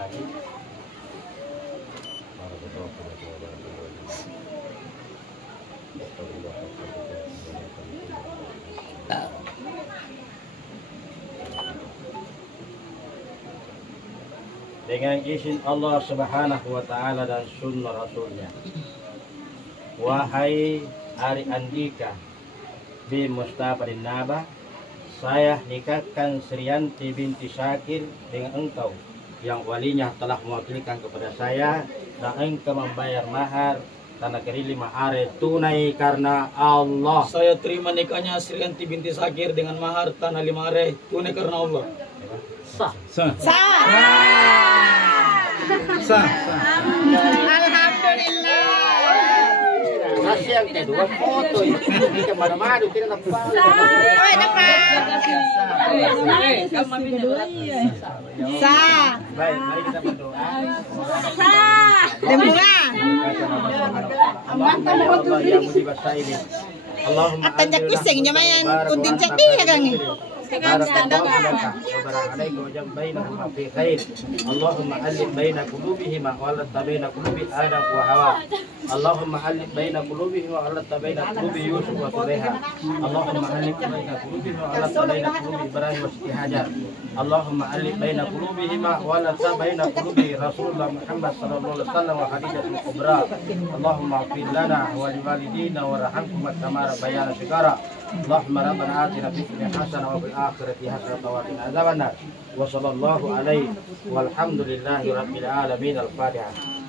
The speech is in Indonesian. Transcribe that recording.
lagi. Dengan izin Allah Subhanahu wa Ta'ala dan sunnah Rasulnya. Wahai Ari Andika bin Mustafa bin Naba, saya nikahkan Sriyanti binti Syakir dengan engkau yang walinya telah mewakilkan kepada saya, dan engkau membayar mahar tanah keri 5 are tunai karena Allah. Saya terima nikahnya Sriyanti binti Syakir dengan mahar tanah 5 are tunai karena Allah. Sah. Sah. Sah. Sah. Alhamdulillah. Masih yang kedua foto ini kemana-mana tidak nampak. Oi, dapat. Sah. Baik, mari kita berdoa. Sah. Dempunga. Allahumma ya Allah ya mujibas sa'ilin. Allahumma Atanjak kusing nyamayan kuntin cadi ya Kang. Allahumma alif baina qulubihima wa alif baina qulubi Adam wa Hawa. Allahumma alif baina qulubihima wa alif baina qulubi Yusuf wa Sulaiha. Allahumma alif baina qulubihima wa alif baina qulubi Ibrahim wa Siti Hajar. Allahumma alif baina qulubihima wa alif baina qulubi Rasulullah Muhammad sallallahu alaihi wasallam wa Khadijatul Kubra. Allahumma ighfir lana wa liwalidina warhamhum kama rabbayana shighara. Allahumma rabbana atina fid dunya hasanah wa fil akhirati hasanah wa qina adzabannar. Wa sallallahu alaihi walhamdulillahi rabbil alamin. Al-Fatihah.